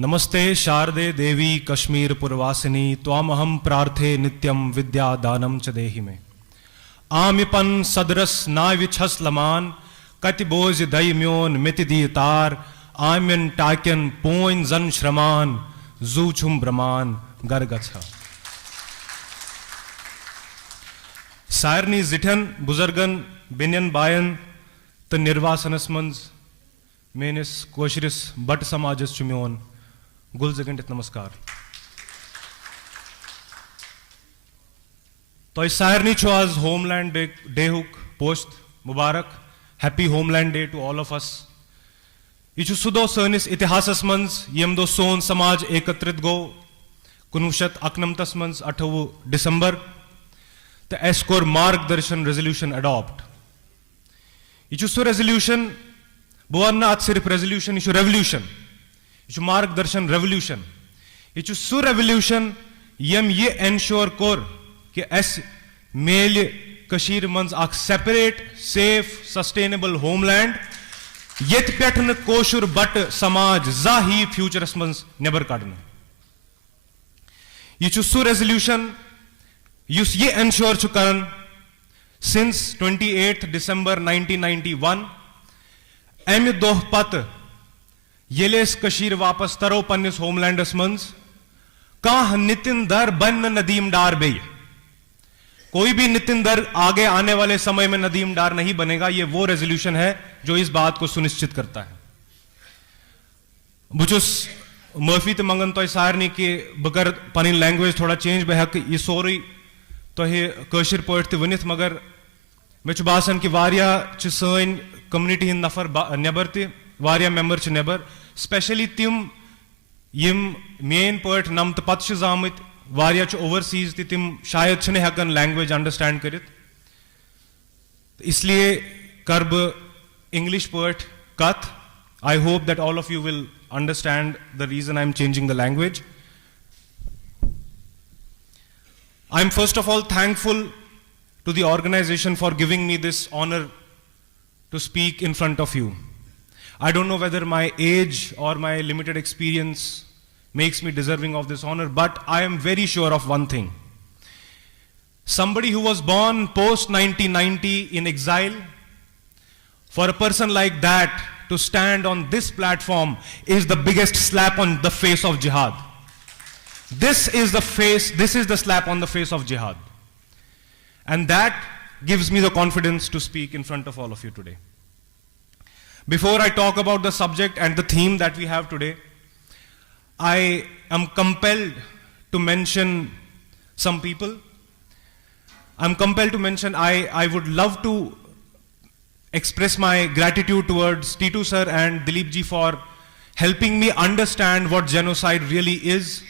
नमस्ते शारदे देवी कश्मीर पुरवासिनी त्वामहं प्रार्थे नित्यं विद्यादानं च देहि मे आमिपन सदरस नाविछस लमान कतिबोज दैम्योन मितिदीतार आम्यन टाक्यन पोइन जन श्रमान जूछुम ब्रमान गरगछा सारनी जिठन बुजुर्गन बिनियन बायन त निर्वासनस मंज मेनिस कोशरिस बट समाजस चुम्योन गुल जगंडित नमस्कार तो सारनी छो आज होमलैंड डे हुक पोस्ट मुबारक happy homeland day to all of us यह सुदो सनिस इतिहासस मंज यम दो सोन समाज एकत्रित गो 1991 मंज 28 दिसंबर तो एस कोर मार्गदर्शन रेजोल्यूशन अडॉप्ट यह सो रेजोल्यूशन बह अत सिर्फ रेजोल्यूशन यह रेवोल्यूशन यह मार्गदर्शन रेवोल्यूशन यह सो रेवोल्यूशन यम ये एनश्योर कोर कि एस मेल कशीर मंज अख सेपरेट सेफ सस्टेनेबल होमलैंड येत पेठ न कोशुर बट समाज जाही फ्यूचरस मंज नेबर कड़न यह सो रेजोल्यूशन युस ये एनश्योर करन सिंस 28 दिसंबर 1991 अमि दोह पत येलेस कशीर वापस तरो पन्निस होमलैंडस मंज काह नितिन दर बन नदीम डार बे कोई भी नितिन दर आगे आने वाले समय में नदीम डार नहीं बनेगा। यह वो रेजोल्यूशन है जो इस बात को सुनिश्चित करता है। बुचुस माफी तो मंगन तो सारनी कि बकर पन लैंग्वेज थोड़ा चेंज बह यह सोरी तो कशिर पे वनित मगर मे बासान कि सन कम्युनिटी हिंद नफर नेबर तह मेंबर नेबर स्पेशली तिम यम मेन पे नम तो पत जामत ओवरसीज तिम शायद हेकन लैंग्वेज अंडरस्टैंड कर इसलिए कर इंग्लिश पे कथ I hope that all of you will understand the reason I am changing the language. I am first of all thankful to the organization for giving me this honor to speak in front of you. I don't know whether my age or my limited experience makes me deserving of this honor, but I am very sure of one thing. Somebody who was born post 1990 in exile, for a person like that to stand on this platform is the biggest slap on the face of jihad. This is the slap on the face of jihad. And that gives me the confidence to speak in front of all of you today. Before I talk about the subject and the theme that we have today, I am compelled to mention some people. I'm compelled to mention, I would love to express my gratitude towards Titu sir and Dilip ji for helping me understand what genocide really is,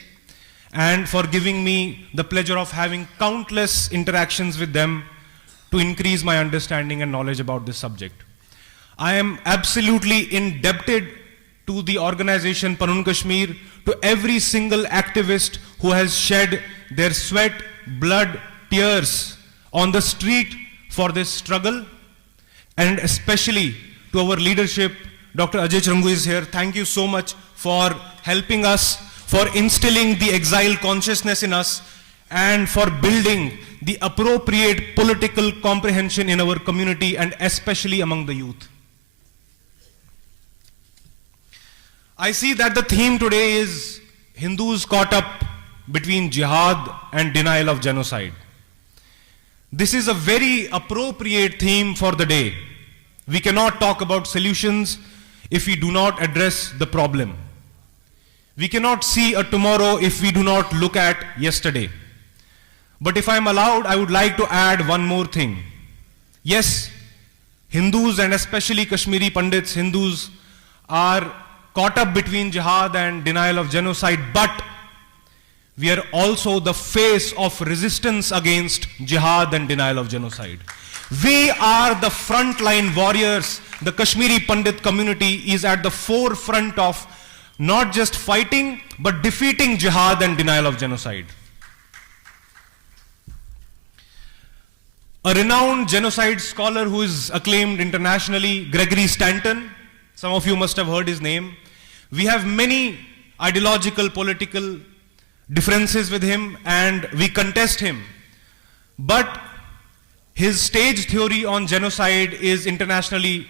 and for giving me the pleasure of having countless interactions with them to increase my understanding and knowledge about this subject. I am absolutely indebted to the organization Panun Kashmir, to every single activist who has shed their sweat, blood, tears on the street for this struggle, and especially to our leadership. Dr. Ajay Charangu is here. Thank you so much for helping us, for instilling the exile consciousness in us, and for building the appropriate political comprehension in our community and especially among the youth. I see that the theme today is Hindus caught up between jihad and denial of genocide. This is a very appropriate theme for the day. We cannot talk about solutions if we do not address the problem. We cannot see a tomorrow if we do not look at yesterday. But if I am allowed, I would like to add one more thing. Yes, Hindus and especially Kashmiri Pandits, Hindus are caught up between jihad and denial of genocide, but we are also the face of resistance against jihad and denial of genocide. We are the frontline warriors. The Kashmiri Pandit community is at the forefront of not just fighting, but defeating jihad and denial of genocide. A renowned genocide scholar who is acclaimed internationally, Gregory Stanton, some of you must have heard his name. We have many ideological, political differences with him, and we contest him. But his stage theory on genocide is internationally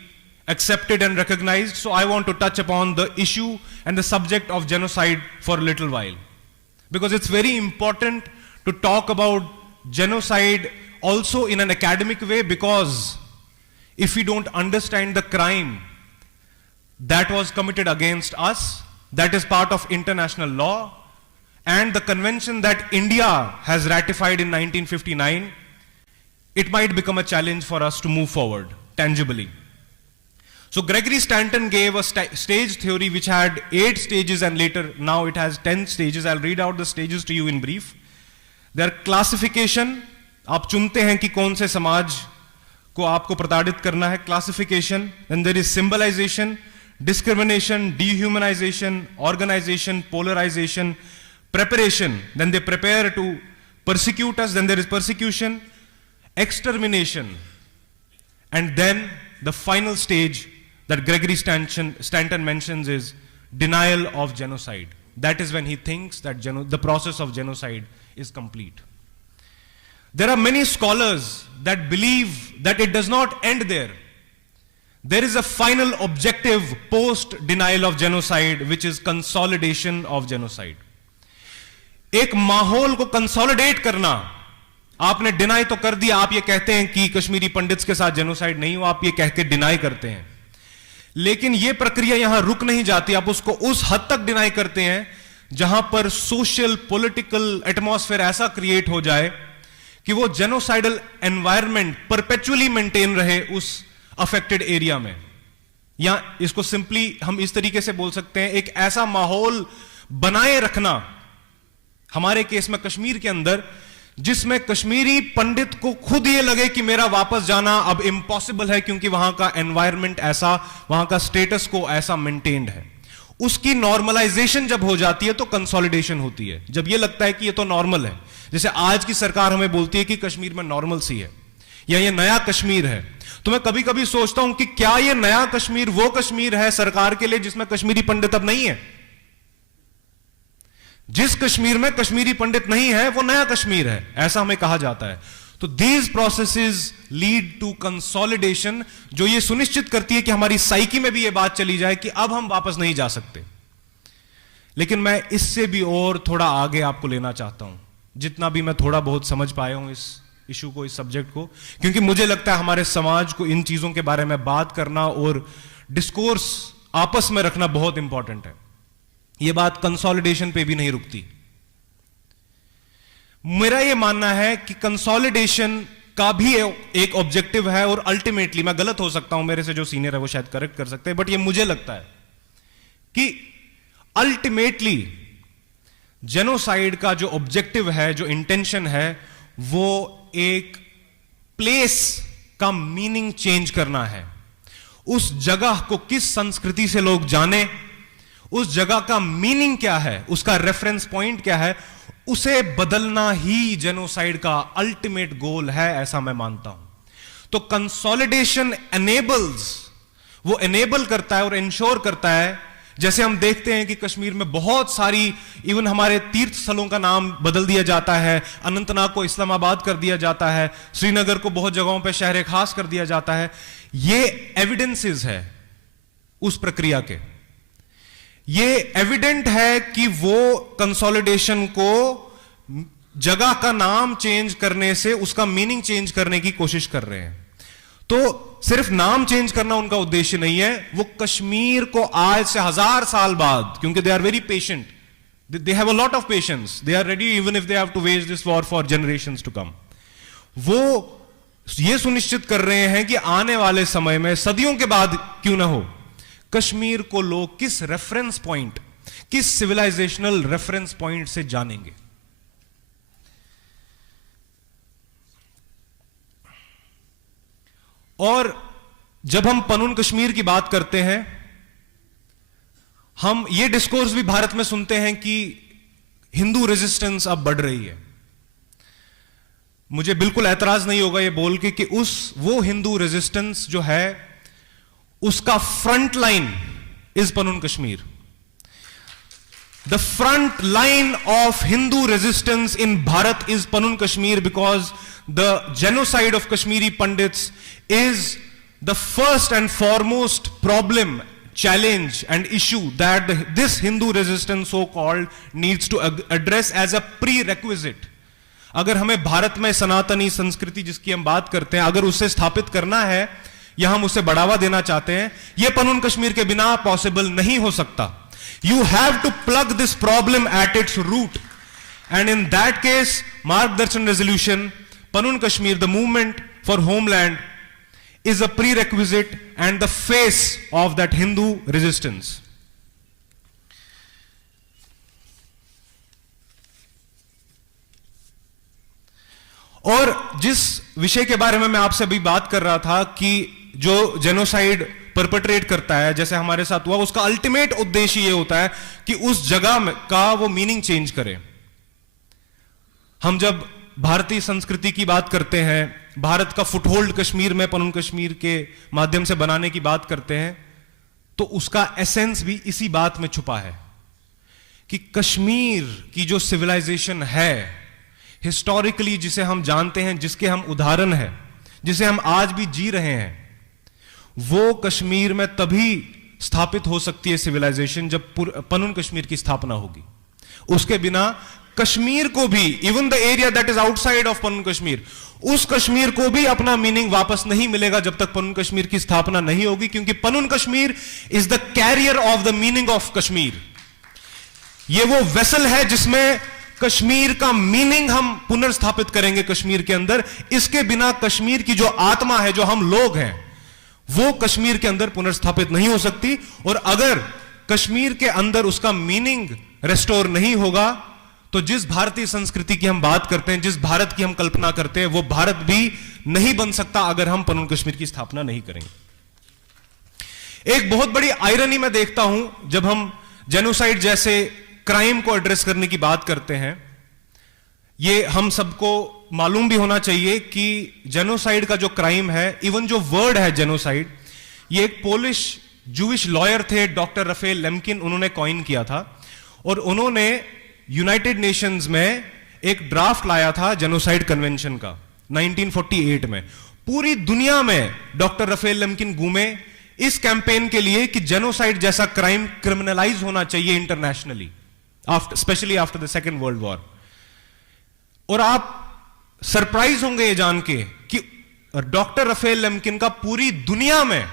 accepted and recognized, so I want to touch upon the issue and the subject of genocide for a little while. Because it's very important to talk about genocide also in an academic way, because if we don't understand the crime that was committed against us, that is part of international law, and the convention that India has ratified in 1959, it might become a challenge for us to move forward tangibly. So Gregory Stanton gave a stage theory which had 8 stages, and later now it has 10 stages. I'll read out the stages to you in brief. Their classification, आप चुनते हैं कि कौन से समाज को आपको प्रताड़ित करना है, classification, then there is symbolization, discrimination, dehumanization, organization, polarization, preparation, then they prepare to persecute us, then there is persecution, extermination, and then the final stage that Gregory Stanton mentions is denial of genocide. That is when he thinks that the process of genocide is complete. There are many scholars that believe that it does not end there. There is a final objective post denial of genocide, which is consolidation of genocide. एक माहौल को consolidate करना, आपने deny तो कर दिया, आप ये कहते हैं कि कश्मीरी पंडित्स के साथ जेनोसाइड नहीं हुआ, आप ये कह के डिनाई करते हैं, लेकिन ये प्रक्रिया यहां रुक नहीं जाती, आप उसको उस हद तक डिनाई करते हैं जहां पर सोशल पॉलिटिकल एटमॉस्फेयर ऐसा क्रिएट हो जाए कि वो जेनोसाइडल एनवायरनमेंट परपेचुअली मेंटेन रहे उस अफेक्टेड एरिया में। या इसको सिंपली हम इस तरीके से बोल सकते हैं, एक ऐसा माहौल बनाए रखना, हमारे केस में कश्मीर के अंदर, जिसमें कश्मीरी पंडित को खुद ये लगे कि मेरा वापस जाना अब इम्पॉसिबल है, क्योंकि वहां का एनवायरनमेंट ऐसा, वहां का स्टेटस को ऐसा मेंटेन्ड है। उसकी नॉर्मलाइजेशन जब हो जाती है तो कंसोलिडेशन होती है। जब ये लगता है कि ये तो नॉर्मल है, जैसे आज की सरकार हमें बोलती है कि कश्मीर में नॉर्मल सी है या ये नया कश्मीर है, तो मैं कभी कभी सोचता हूं कि क्या ये नया कश्मीर वो कश्मीर है सरकार के लिए जिसमें कश्मीरी पंडित अब नहीं है? जिस कश्मीर में कश्मीरी पंडित नहीं है वो नया कश्मीर है, ऐसा हमें कहा जाता है। तो these processes lead to consolidation, जो ये सुनिश्चित करती है कि हमारी साइकी में भी ये बात चली जाए कि अब हम वापस नहीं जा सकते। लेकिन मैं इससे भी और थोड़ा आगे आपको लेना चाहता हूं, जितना भी मैं थोड़ा बहुत समझ पाया हूं इस इशू को, इस सब्जेक्ट को, क्योंकि मुझे लगता है हमारे समाज को इन चीजों के बारे में बात करना और डिस्कोर्स आपस में रखना बहुत इंपॉर्टेंट है। यह बात कंसोलिडेशन पे भी नहीं रुकती। मेरा यह मानना है कि कंसोलिडेशन का भी एक ऑब्जेक्टिव है, और अल्टीमेटली, मैं गलत हो सकता हूं, मेरे से जो सीनियर है वो शायद करेक्ट कर सकते हैं, बट ये मुझे लगता है कि अल्टीमेटली जेनोसाइड का जो ऑब्जेक्टिव है, जो इंटेंशन है, वो एक प्लेस का मीनिंग चेंज करना है। उस जगह को किस संस्कृति से लोग जाने, उस जगह का मीनिंग क्या है, उसका रेफरेंस पॉइंट क्या है, उसे बदलना ही जेनोसाइड का अल्टीमेट गोल है, ऐसा मैं मानता हूं। तो कंसोलिडेशन एनेबल्स, वो एनेबल करता है और इंश्योर करता है, जैसे हम देखते हैं कि कश्मीर में बहुत सारी, इवन हमारे तीर्थ स्थलों का नाम बदल दिया जाता है, अनंतनाग को इस्लामाबाद कर दिया जाता है, श्रीनगर को बहुत जगहों पर शहर खास कर दिया जाता है। ये एविडेंसेस है उस प्रक्रिया के। ये एविडेंट है कि वो कंसोलिडेशन को जगह का नाम चेंज करने से उसका मीनिंग चेंज करने की कोशिश कर रहे हैं। तो सिर्फ नाम चेंज करना उनका उद्देश्य नहीं है, वो कश्मीर को आज से 1000 साल बाद, क्योंकि they are very patient, they have a lot of patience, they are ready even if they have to wage this war for generations to come. वो ये सुनिश्चित कर रहे हैं कि आने वाले समय में, सदियों के बाद क्यों ना हो, कश्मीर को लोग किस रेफरेंस पॉइंट, किस सिविलाइजेशनल रेफरेंस पॉइंट से जानेंगे। और जब हम पनून कश्मीर की बात करते हैं, हम ये डिस्कोर्स भी भारत में सुनते हैं कि हिंदू रेजिस्टेंस अब बढ़ रही है। मुझे बिल्कुल ऐतराज नहीं होगा ये बोल के कि वो हिंदू रेजिस्टेंस जो है, उसका front line is Panun Kashmir. The front line of Hindu resistance in Bharat is Panun Kashmir, because the genocide of Kashmiri Pandits is the first and foremost problem, challenge and issue that this Hindu resistance so-called needs to address as a prerequisite. अगर हमें भारत में सनातनी संस्कृति जिसकी हम बात करते हैं, अगर उसे स्थापित करना है या हम उसे बढ़ावा देना चाहते हैं, यह पनून कश्मीर के बिना पॉसिबल नहीं हो सकता. You have to plug this problem at its root. And in that case, Margdarshan resolution, Panun Kashmir, the movement for homeland, is a prerequisite and the face of that Hindu resistance. और जिस विषय के बारे में मैं आपसे अभी बात कर रहा था कि जो जेनोसाइड परपेट्रेट करता है, जैसे हमारे साथ हुआ, उसका अल्टीमेट उद्देश्य यह होता है कि उस जगह का वो मीनिंग चेंज करे. हम जब भारतीय संस्कृति की बात करते हैं, भारत का फुटहोल्ड कश्मीर में पनून कश्मीर के माध्यम से बनाने की बात करते हैं, तो उसका एसेंस भी इसी बात में छुपा है कि कश्मीर की जो सिविलाइजेशन है हिस्टोरिकली, जिसे हम जानते हैं, जिसके हम उदाहरण हैं, जिसे हम आज भी जी रहे हैं, वो कश्मीर में तभी स्थापित हो सकती है सिविलाइजेशन जब पनून कश्मीर की स्थापना होगी. उसके बिना कश्मीर को भी, even the area that is outside of Panun Kashmir, उस कश्मीर को भी अपना मीनिंग वापस नहीं मिलेगा जब तक पनून कश्मीर की स्थापना नहीं होगी, क्योंकि Panun Kashmir is the carrier of the meaning of Kashmir. ये वो वेसल है जिसमें कश्मीर का मीनिंग हम पुनर्स्थापित करेंगे कश्मीर के अंदर. इसके बिना कश्मीर की जो आत्मा है, जो हम लोग हैं, वो कश्मीर के अंदर पुनर्स्थापित नहीं हो सकती. और अगर कश्मीर के अंदर उसका मीनिंग रेस्टोर नहीं होगा, तो जिस भारतीय संस्कृति की हम बात करते हैं, जिस भारत की हम कल्पना करते हैं, वो भारत भी नहीं बन सकता अगर हम पनून कश्मीर की स्थापना नहीं करेंगे. एक बहुत बड़ी आयरनी मैं देखता हूं जब हम जेनोसाइड जैसे क्राइम को एड्रेस करने की बात करते हैं. ये हम सबको मालूम भी होना चाहिए कि जेनोसाइड का जो क्राइम है, इवन जो वर्ड है जेनोसाइड, ये एक पोलिश जूविश लॉयर थे डॉक्टर रफेल लेम्किन, उन्होंने कॉइन किया था. और उन्होंने यूनाइटेड नेशंस में एक ड्राफ्ट लाया था जेनोसाइड कन्वेंशन का 1948 में. पूरी दुनिया में डॉक्टर रफेल लेम्किन घूमे इस कैंपेन के लिए कि जेनोसाइड जैसा क्राइम क्रिमिनलाइज होना चाहिए internationally, specially after the second world war. और आप सरप्राइज होंगे ये जान के कि डॉक्टर रफेल लेम्किन का पूरी दुनिया में,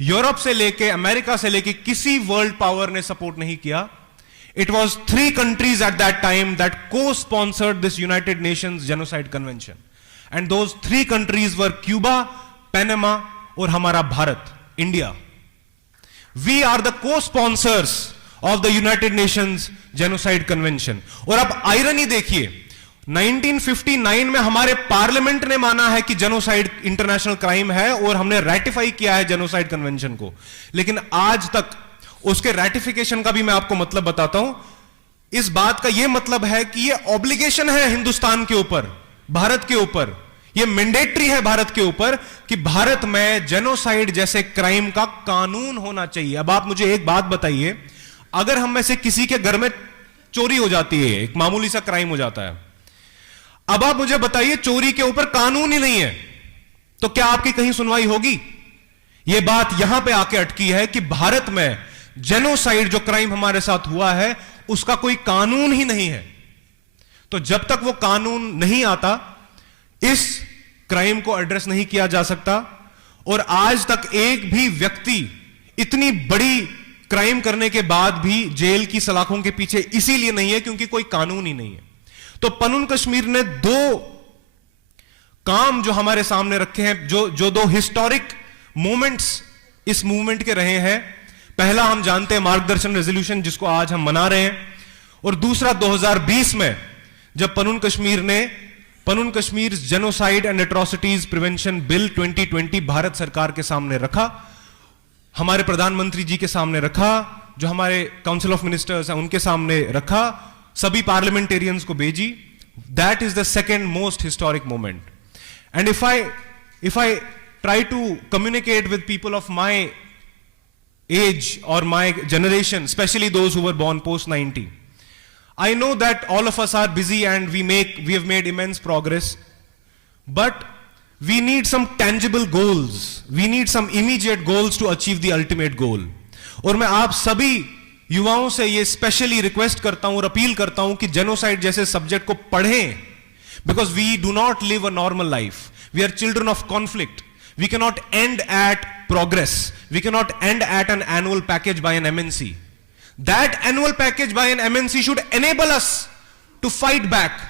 यूरोप से लेके अमेरिका से लेके, किसी वर्ल्ड पावर ने सपोर्ट नहीं किया. It was 3 countries at that time that co-sponsored this United Nations Genocide Convention. And those 3 countries were Cuba, Panama और हमारा Bharat, India. We are the co-sponsors of the United Nations Genocide Convention. और अब irony देखिए, 1959 में हमारे parliament ने माना है कि जेनोसाइड इंटरनेशनल क्राइम है और हमने रेटिफाई किया है जेनोसाइड कन्वेंशन को. लेकिन आज तक उसके रेटिफिकेशन का भी मैं आपको मतलब बताता हूं. इस बात का यह मतलब है कि यह ऑब्लिगेशन है हिंदुस्तान के ऊपर, भारत के ऊपर, यह मैंडेटरी है भारत के ऊपर कि भारत में जेनोसाइड जैसे क्राइम का कानून होना चाहिए. अब आप मुझे एक बात बताइए, अगर हम में से किसी के घर में चोरी हो जाती है, एक मामूली सा क्राइम हो जाता है, अब आप मुझे बताइए चोरी के ऊपर कानून ही नहीं है, तो क्या आपकी कहीं सुनवाई होगी? यह बात यहां पे आके अटकी है कि भारत में जेनोसाइड जो क्राइम हमारे साथ हुआ है उसका कोई कानून ही नहीं है. तो जब तक वो कानून नहीं आता, इस क्राइम को एड्रेस नहीं किया जा सकता. और आज तक एक भी व्यक्ति इतनी बड़ी क्राइम करने के बाद भी जेल की सलाखों के पीछे इसीलिए नहीं है क्योंकि कोई कानून ही नहीं है. तो पनून कश्मीर ने 2 काम जो हमारे सामने रखे हैं, जो 2 हिस्टोरिक मोमेंट्स इस मूवमेंट के रहे हैं. पहला हम जानते हैं मार्गदर्शन रेजोल्यूशन, जिसको आज हम मना रहे हैं. और दूसरा 2020 में जब Panun Kashmir genocide and atrocities prevention bill 2020 Bharat सरकार के सामने रखा, हमारे प्रधानमंत्री जी के सामने रखा, जो हमारे काउंसिल ऑफ मिनिस्टर्स हैं उनके सामने रखा, सभी पार्लियामेंटेरियंस को भेजी. That is the second most historic moment. And if I try to communicate with people of my age or my generation, especially those who were born post 90. I know that all of us are busy and we have made immense progress, but we need some tangible goals. We need some immediate goals to achieve the ultimate goal. और मैं आप सभी युवाओं से ये specially request करता हूं और अपील करता हूं कि जेनोसाइड जैसे सब्जेक्ट को पढ़ें, because we do not live a normal life. We are children of conflict. We cannot end at progress. We cannot end at an annual package by an MNC. That annual package by an MNC should enable us to fight back.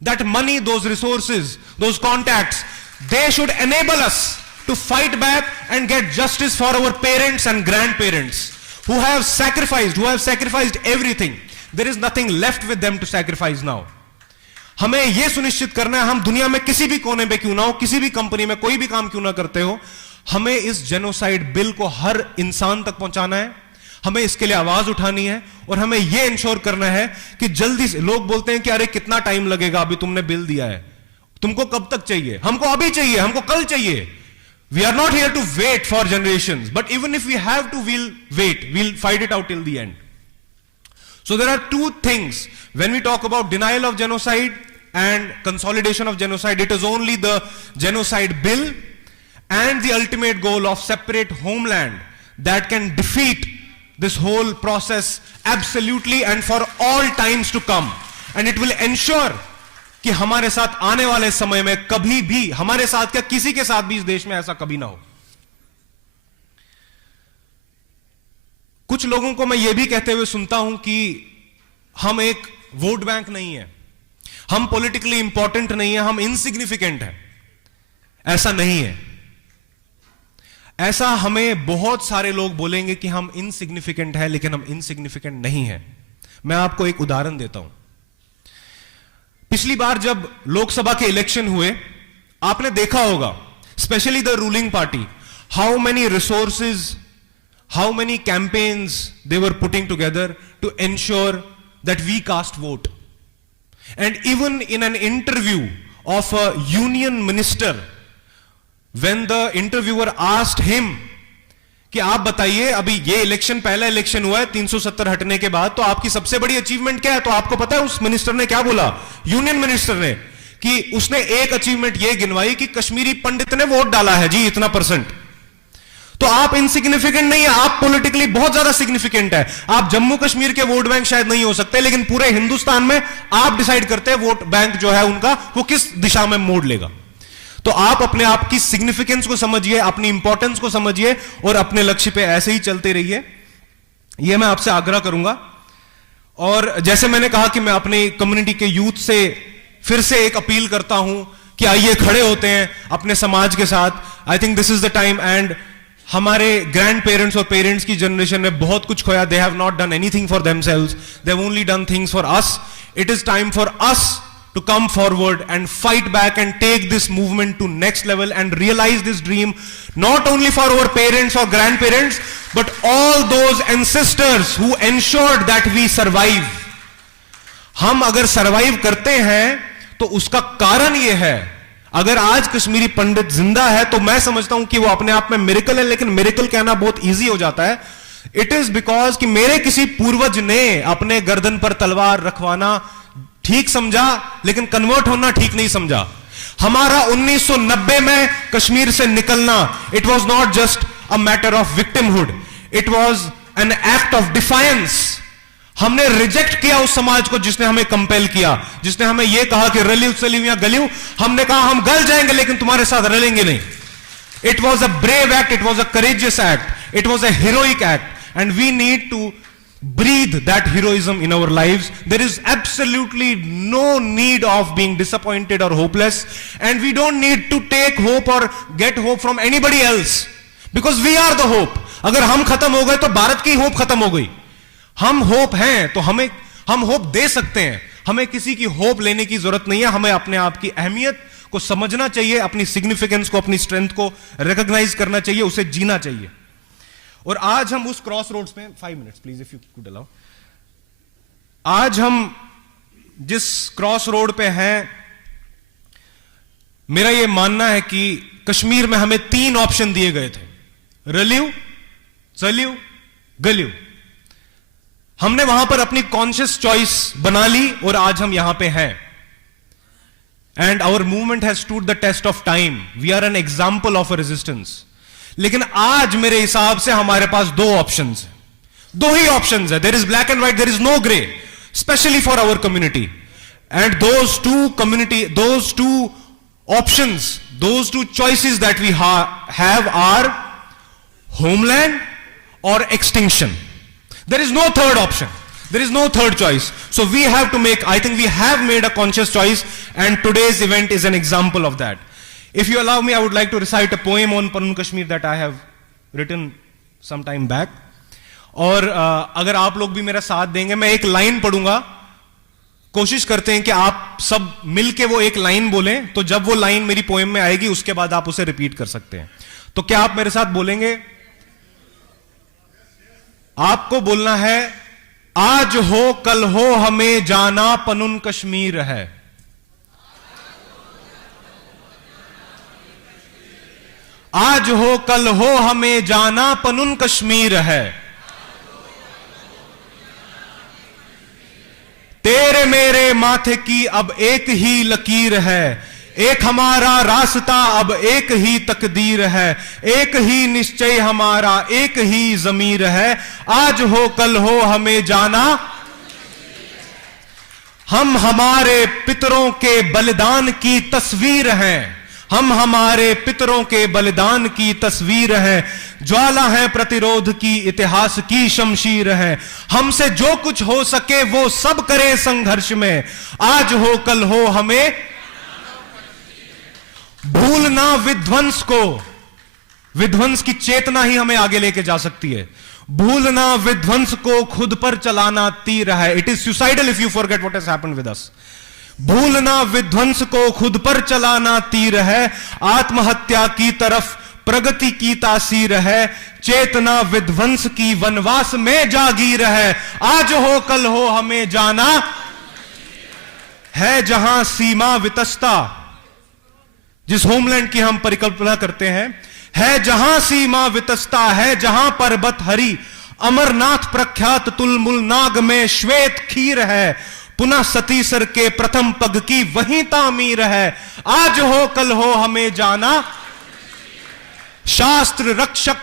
That money, those resources, those contacts, they should enable us to fight back and get justice for our parents and grandparents who have sacrificed everything. There is nothing left with them to sacrifice now. हमें यह सुनिश्चित करना है, हम दुनिया में किसी भी कोने पे क्यों ना हो, किसी भी कंपनी में कोई भी काम क्यों ना करते हो, हमें इस जेनोसाइड बिल को हर इंसान तक पहुंचाना है, हमें इसके लिए आवाज उठानी है और हमें यह इंश्योर करना है कि जल्दी से। लोग बोलते हैं कि अरे कितना टाइम लगेगा, अभी तुमने बिल दिया है, तुमको कब तक चाहिए? हमको अभी चाहिए, हमको कल चाहिए। We are not here to wait for generations, but even if we have to, we'll wait, we'll fight it out till the end. So there are two things when we talk about denial of genocide and consolidation of genocide. It is only the genocide bill and the ultimate goal of separate homeland that can defeat this whole process absolutely and for all times to come. And it will ensure कि हमारे साथ आने वाले समय में कभी भी, हमारे साथ क्या किसी के साथ भी इस देश में ऐसा कभी ना हो। कुछ लोगों को मैं यह भी कहते हुए सुनता हूं कि हम एक वोट बैंक नहीं है, हम पॉलिटिकली इंपॉर्टेंट नहीं है, हम इनसिग्निफिकेंट है। ऐसा नहीं है। ऐसा हमें बहुत सारे लोग बोलेंगे कि हम इनसिग्निफिकेंट है, लेकिन हम इनसिग्निफिकेंट नहीं है। मैं आपको एक उदाहरण देता हूं। पिछली बार जब लोकसभा के इलेक्शन हुए, आपने देखा होगा, specially the ruling party, how many resources, how many campaigns they were putting together to ensure that we cast vote. And even in an interview of a union minister, when the interviewer asked him कि आप बताइए अभी ये election, पहला election हुआ है 370 हटने के बाद, तो आपकी सबसे बड़ी अचीवमेंट क्या है? तो आपको पता है उस मिनिस्टर ने क्या बोला? यूनियन मिनिस्टर ने, कि उसने एक अचीवमेंट ये गिनवाई कि कश्मीरी पंडित ने वोट डाला है जी इतना %। तो आप इनसिग्निफिकेंट नहीं है, आप पॉलिटिकली बहुत ज्यादा सिग्निफिकेंट है। आप जम्मू कश्मीर के वोट बैंक शायद नहीं हो सकते, लेकिन पूरे हिंदुस्तान में आप डिसाइड करते हैं वोट बैंक जो है उनका वो किस दिशा में मोड़ लेगा। तो आप अपने आप की सिग्निफिकेंस को समझिए, अपनी इंपॉर्टेंस को समझिए और अपने लक्ष्य पे ऐसे ही चलते रहिए। यह मैं आपसे आग्रह करूंगा। और जैसे मैंने कहा कि मैं अपनी कम्युनिटी के यूथ से फिर से एक अपील करता हूं कि आइए खड़े होते हैं अपने समाज के साथ। I think this is the time. And हमारे ग्रैंड पेरेंट्स और पेरेंट्स की जनरेशन ने बहुत कुछ खोया। They have not done anything for themselves, they have only done things for us. It is time for us to come forward and fight back and take this movement to next level and realize this dream not only for our parents or grandparents but all those ancestors who ensured that we survive. हम अगर survive करते हैं तो उसका कारण ये है, अगर आज कश्मीरी पंडित जिंदा है तो मैं समझता हूं कि वो अपने आप में मिरेकल है, लेकिन मिरेकल कहना बहुत इजी हो जाता है। इट इज बिकॉज कि मेरे किसी पूर्वज ने अपने गर्दन पर तलवार रखवाना ठीक समझा, लेकिन कन्वर्ट होना ठीक नहीं समझा। हमारा 1990 में कश्मीर से निकलना, it was not just a matter of victimhood, it was an act of defiance. हमने रिजेक्ट किया उस समाज को जिसने हमें कंपेल किया, जिसने हमें यह कहा कि रलियो सलियो या गलियो। हमने कहा हम गल जाएंगे लेकिन तुम्हारे साथ रलेंगे नहीं। It was a brave act, it was a courageous act, it was a heroic act, and we need to breathe that heroism in our lives. There is absolutely no need of being disappointed or hopeless, and we don't need to take hope or get hope from anybody else, because we are the hope. अगर हम खत्म हो गए तो भारत की hope खत्म हो गई। हम होप हैं तो हम होप दे सकते हैं। हमें किसी की होप लेने की जरूरत नहीं है। हमें अपने आप की अहमियत को समझना चाहिए, अपनी सिग्निफिकेंस को, अपनी स्ट्रेंथ को रिकॉग्नाइज करना चाहिए, उसे जीना चाहिए। और आज हम उस क्रॉस रोड्स पे, 5 minutes please if you could allow, आज हम जिस क्रॉस रोड पे हैं, मेरा यह मानना है कि कश्मीर में हमें 3 ऑप्शन दिए गए थे, रलियो, चलियो गलियो। हमने वहां पर अपनी कॉन्शियस चॉइस बना ली और आज हम यहां पे हैं। And our movement has stood the test of time. We are an example of a resistance. लेकिन आज मेरे हिसाब से हमारे पास दो ऑप्शंस हैं, दो ही ऑप्शंस है। There is black and white, there is no grey, especially for our community. And those two options, those two choices that we have are homeland or extinction. There is no third option. There is no third choice. So we have to make, I think we have made a conscious choice, and today's event is an example of that. If you allow me, I would like to recite a poem on Panun Kashmir that I have written some time back. और अगर आप लोग भी मेरा साथ देंगे, मैं एक लाइन पढ़ूंगा। कोशिश करते हैं कि आप सब मिलके वो एक लाइन बोलें, तो जब वो लाइन मेरी पोएम में आएगी उसके बाद आप उसे रिपीट कर सकते हैं। तो क्या आप मेरे साथ बोलेंगे? आपको बोलना है, आज हो कल हो हमें जाना पनुन कश्मीर है। आज हो कल हो हमें जाना पनुन कश्मीर है। तेरे मेरे माथे की अब एक ही लकीर है, एक हमारा रास्ता अब एक ही तकदीर है, एक ही निश्चय हमारा एक ही ज़मीर है। आज हो कल हो हमें जाना। हम हमारे पितरों के बलिदान की तस्वीर हैं, हम हमारे पितरों के बलिदान की तस्वीर है। ज्वाला है प्रतिरोध की, इतिहास की शमशीर है। हमसे जो कुछ हो सके वो सब करें संघर्ष में। आज हो कल हो हमें भूलना विध्वंस को, विध्वंस की चेतना ही हमें आगे लेके जा सकती है। भूलना विध्वंस को खुद पर चलाना तीर है। It is suicidal if you forget what has happened with us. भूलना विध्वंस को खुद पर चलाना तीर है। आत्महत्या की तरफ प्रगति की तासीर है। चेतना विध्वंस की वनवास में जागीर है। आज हो कल हो हमें जाना है जहां सीमा वितस्ता, जिस होमलैंड की हम परिकल्पना करते हैं, है जहां सीमा वितस्ता है, जहां पर्वत हरी अमरनाथ प्रख्यात तुलमुल नाग में श्वेत खीर है। पुनः सतीसर के प्रथम पग की वही तामीर है। आज हो कल हो हमें जाना। शास्त्र रक्षक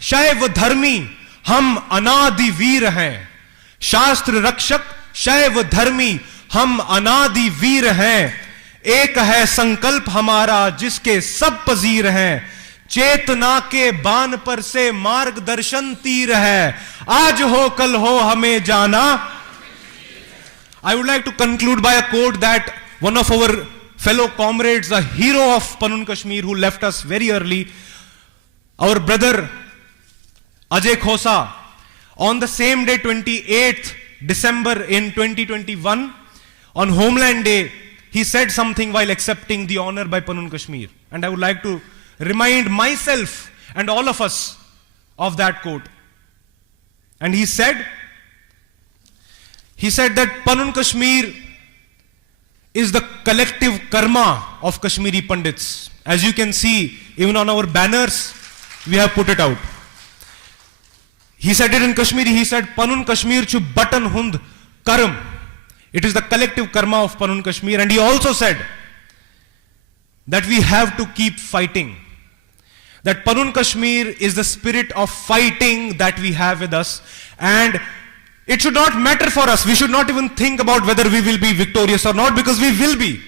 शैव धर्मी हम अनादि वीर हैं। शास्त्र रक्षक शैव धर्मी हम अनादि वीर हैं। एक है संकल्प हमारा जिसके सब पजीर हैं। चेतना के बाण पर से मार्गदर्शन तीर है। आज हो कल हो हमें जाना। I would like to conclude by a quote that one of our fellow comrades, a hero of Panun Kashmir who left us very early, our brother Ajay Khosa, on the same day 28th December in 2021, on Homeland Day, he said something while accepting the honor by Panun Kashmir, and I would like to remind myself and all of us of that quote. And he said that Panun Kashmir is the collective karma of Kashmiri Pandits. As you can see, even on our banners, we have put it out. He said it in Kashmiri. He said, Panun Kashmir chu button hund karm. It is the collective karma of Panun Kashmir. And he also said that we have to keep fighting. That Panun Kashmir is the spirit of fighting that we have with us. And it should not matter for us. We should not even think about whether we will be victorious or not, because we will be.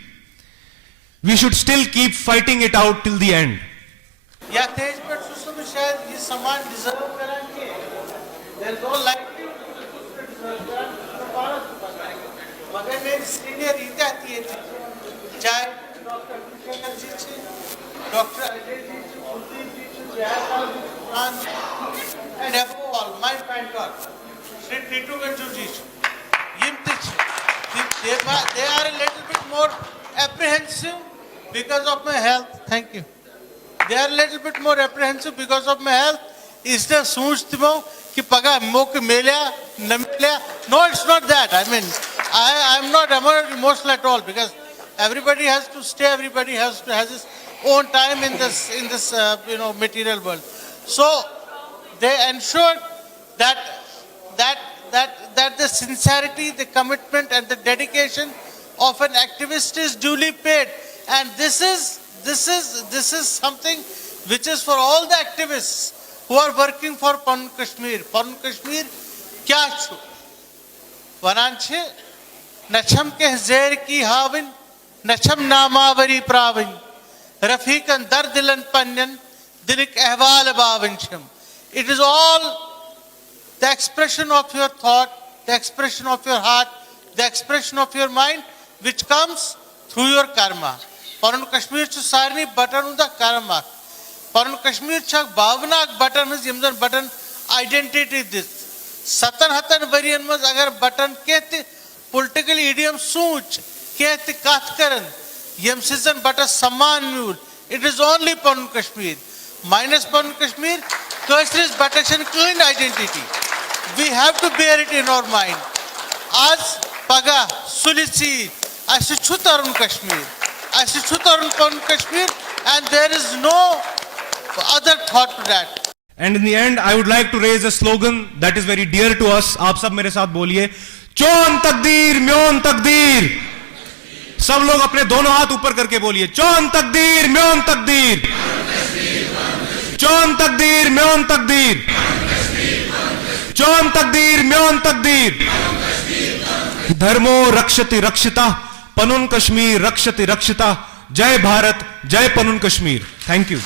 We should still keep fighting it out till the end. या तेज पर सुसम शायद ये सम्मान deserve करेंगे। There is no likelihood to deserve that. मगर मेरी senior Rita आती है, चाहे डॉक्टर कृष्णा जी से, डॉक्टर अजय जी से, कुलदीप जी से, जयपाल जी, Quran, and above all, my mentor, Sri Titu Ganju ji, they are a little bit more apprehensive because of my health. Thank you. They are a little bit more apprehensive because of my health. इसलिए सोचते हो कि पगा मौके मिला न मिला. No, it's not that. I mean, I'm not emotional at all, because everybody has to stay. Everybody has his own time in this material world. So they ensured that the sincerity, the commitment, and the dedication of an activist is duly paid. And this is something which is for all the activists who are working for Pannu Kashmir. Pannu Kashmir kya chu? Vananche Nacham ke zer ki havin, Nacham namavari pravin, Rafiqan dardilan panyan, Dilik ehwal bavincham. It is all the expression of your thought, the expression of your heart, the expression of your mind, which comes through your karma. Pannu Kashmir chu sarni button unda karma. Pannu Kashmir chak bhavnak button is yimdan button identity this. Satan hatan varian mas agar button kehte political idiom soch kehte kathkaran yem season button saman mule. It is only Pannu Kashmir. Minus Pannu Kashmir, Kashmir's button clean identity. We have to bear it in our mind. As paga sulici, I should chutarun Kashmir. I should chutarun Pannu Kashmir, and there is no other thought to that. And in the end, I would like to raise a slogan that is very dear to us. आप सब मेरे साथ बोलिए, चौन तकदीर म्योन तकदीर. सब लोग अपने दोनों हाथ ऊपर करके बोलिए, चौन तकदीर म्योन तकदीर. चौन तकदीर म्योन तकदीर. चौन तकदीर म्योन तकदीर. धर्मो रक्षति रक्षिता, पनुन कश्मीर रक्षति रक्षिता. जय भारत, जय पनुन कश्मीर. Thank you.